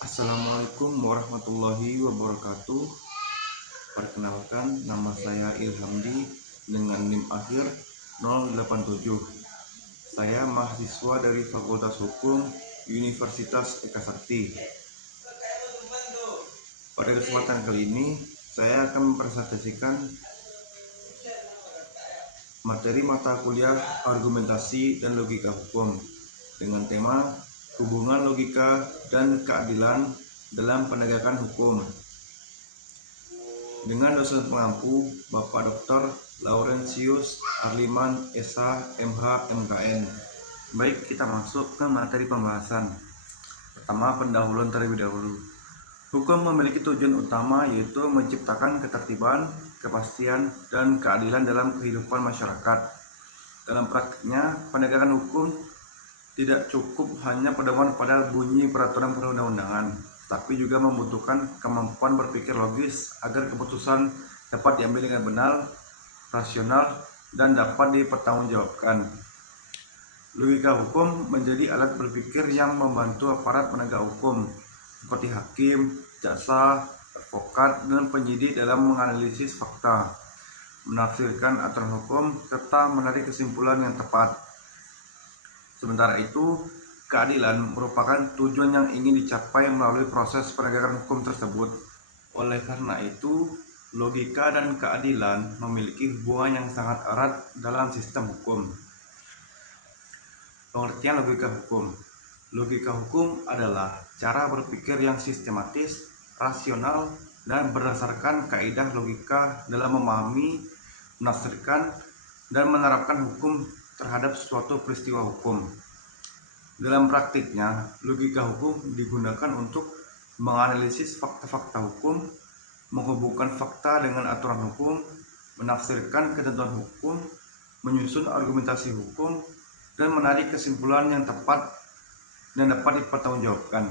Assalamualaikum warahmatullahi wabarakatuh. Perkenalkan, nama saya Ilhamdi dengan NIM akhir 087. Saya mahasiswa dari Fakultas Hukum Universitas Eka Sakti. Pada kesempatan kali ini, saya akan mempresentasikan materi mata kuliah Argumentasi dan Logika Hukum dengan tema hubungan logika dan keadilan dalam penegakan hukum, dengan dosen pengampu Bapak Dr. Laurentius Arliman SH MH MKN. Baik, kita masuk ke materi pembahasan. Pertama, pendahuluan terlebih dahulu. Hukum memiliki tujuan utama, yaitu menciptakan ketertiban, kepastian, dan keadilan dalam kehidupan masyarakat. Dalam praktiknya, penegakan hukum tidak cukup hanya pedoman pada bunyi peraturan perundang-undangan, tapi juga membutuhkan kemampuan berpikir logis agar keputusan dapat diambil dengan benar, rasional, dan dapat dipertanggungjawabkan. Logika hukum menjadi alat berpikir yang membantu aparat penegak hukum seperti hakim, jaksa, advokat, dan penyidik dalam menganalisis fakta, menafsirkan aturan hukum, serta menarik kesimpulan yang tepat. Sementara itu, keadilan merupakan tujuan yang ingin dicapai melalui proses penegakan hukum tersebut. Oleh karena itu, logika dan keadilan memiliki hubungan yang sangat erat dalam sistem hukum. Pengertian logika hukum. Logika hukum adalah cara berpikir yang sistematis, rasional, dan berdasarkan kaidah logika dalam memahami, menafsirkan, dan menerapkan hukum terhadap suatu peristiwa hukum. Dalam praktiknya, logika hukum digunakan untuk menganalisis fakta-fakta hukum, menghubungkan fakta dengan aturan hukum, menafsirkan ketentuan hukum, menyusun argumentasi hukum, dan menarik kesimpulan yang tepat dan dapat dipertanggungjawabkan.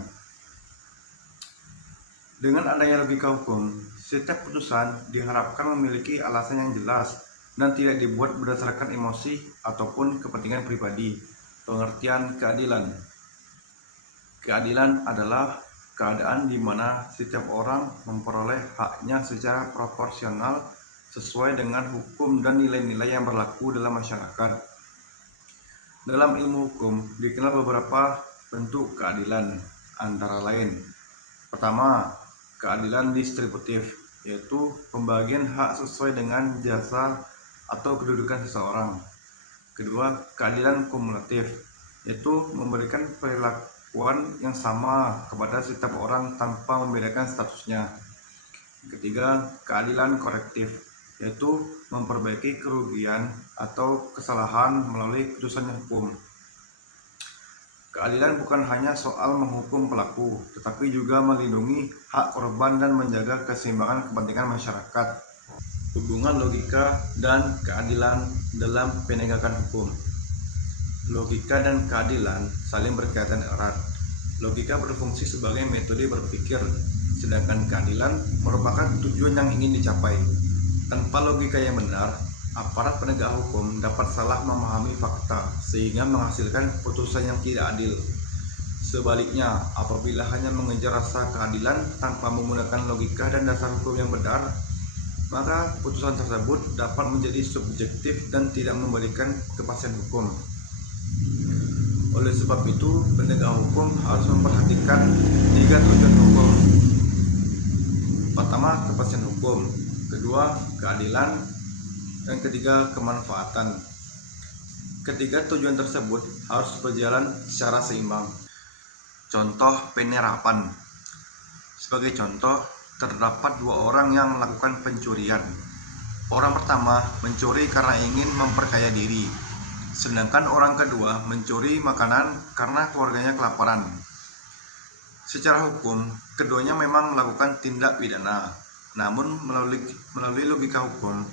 Dengan adanya logika hukum, setiap putusan diharapkan memiliki alasan yang jelas dan tidak dibuat berdasarkan emosi ataupun kepentingan pribadi. Pengertian keadilan. Keadilan adalah keadaan di mana setiap orang memperoleh haknya secara proporsional sesuai dengan hukum dan nilai-nilai yang berlaku dalam masyarakat. Dalam ilmu hukum dikenal beberapa bentuk keadilan, antara lain: pertama, keadilan distributif, yaitu pembagian hak sesuai dengan jasa atau kedudukan seseorang. Kedua, keadilan kumulatif, yaitu memberikan perlakuan yang sama kepada setiap orang tanpa membedakan statusnya. Ketiga, keadilan korektif, yaitu memperbaiki kerugian atau kesalahan melalui putusan hukum. Keadilan bukan hanya soal menghukum pelaku, tetapi juga melindungi hak korban dan menjaga keseimbangan kepentingan masyarakat. Hubungan logika dan keadilan dalam penegakan hukum. Logika dan keadilan saling berkaitan erat. Logika berfungsi sebagai metode berpikir, sedangkan keadilan merupakan tujuan yang ingin dicapai. Tanpa logika yang benar, aparat penegak hukum dapat salah memahami fakta sehingga menghasilkan putusan yang tidak adil. Sebaliknya, apabila hanya mengejar rasa keadilan tanpa menggunakan logika dan dasar hukum yang benar, maka putusan tersebut dapat menjadi subjektif dan tidak memberikan kepastian hukum. Oleh sebab itu, penegak hukum harus memperhatikan 3 tujuan hukum. Pertama, kepastian hukum. Kedua, keadilan. Dan ketiga, kemanfaatan. Ketiga tujuan tersebut harus berjalan secara seimbang. Contoh penerapan. Sebagai contoh, terdapat 2 orang yang melakukan pencurian. Orang pertama mencuri karena ingin memperkaya diri, sedangkan orang kedua mencuri makanan karena keluarganya kelaparan. Secara hukum, keduanya memang melakukan tindak pidana, namun melalui logika hukum,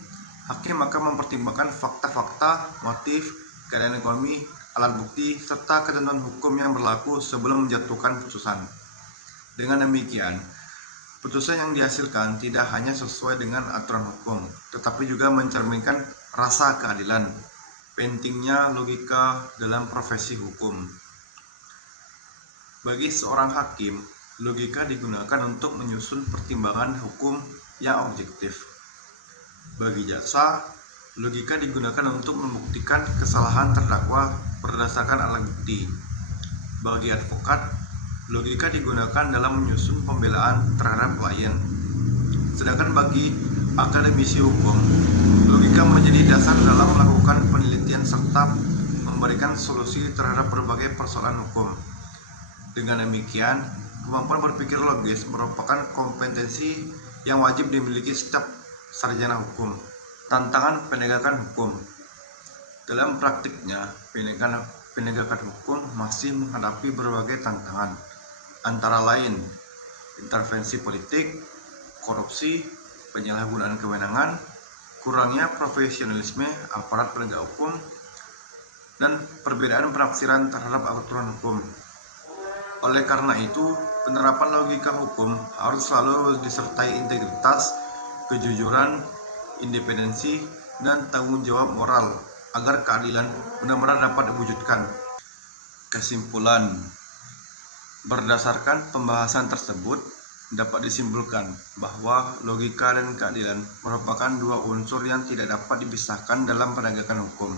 hakim akan mempertimbangkan fakta-fakta, motif, keadaan ekonomi, alat bukti, serta ketentuan hukum yang berlaku sebelum menjatuhkan putusan. Dengan demikian, putusan yang dihasilkan tidak hanya sesuai dengan aturan hukum, tetapi juga mencerminkan rasa keadilan. Pentingnya logika dalam profesi hukum. Bagi seorang hakim, Logika digunakan untuk menyusun pertimbangan hukum yang objektif. Bagi jaksa, logika digunakan untuk membuktikan kesalahan terdakwa berdasarkan alat bukti. Bagi advokat, logika digunakan dalam menyusun pembelaan terhadap klien. Sedangkan bagi akademisi hukum, logika menjadi dasar dalam melakukan penelitian serta memberikan solusi terhadap berbagai persoalan hukum. Dengan demikian, kemampuan berpikir logis merupakan kompetensi yang wajib dimiliki setiap sarjana hukum. Tantangan penegakan hukum. Dalam praktiknya, penegakan hukum masih menghadapi berbagai tantangan, antara lain intervensi politik, korupsi, penyalahgunaan kewenangan, kurangnya profesionalisme aparat penegak hukum, dan perbedaan penafsiran terhadap aturan hukum. Oleh karena itu, penerapan logika hukum harus selalu disertai integritas, kejujuran, independensi, dan tanggung jawab moral agar keadilan benar-benar dapat diwujudkan. Kesimpulan, berdasarkan pembahasan tersebut, dapat disimpulkan bahwa logika dan keadilan merupakan dua unsur yang tidak dapat dipisahkan dalam penegakan hukum.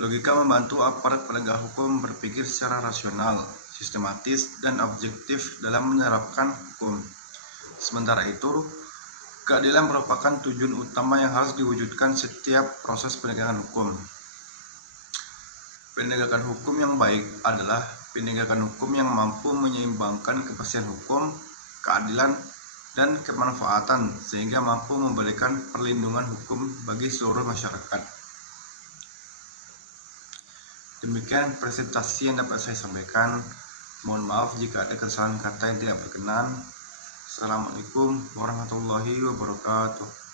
Logika membantu aparat penegak hukum berpikir secara rasional, sistematis, dan objektif dalam menerapkan hukum. Sementara itu, keadilan merupakan tujuan utama yang harus diwujudkan setiap proses penegakan hukum. Penegakan hukum yang baik adalah penegakan hukum yang mampu menyeimbangkan kepastian hukum, keadilan, dan kemanfaatan sehingga mampu memberikan perlindungan hukum bagi seluruh masyarakat. Demikian presentasi yang dapat saya sampaikan. Mohon maaf jika ada kesalahan kata yang tidak berkenan. Assalamualaikum warahmatullahi wabarakatuh.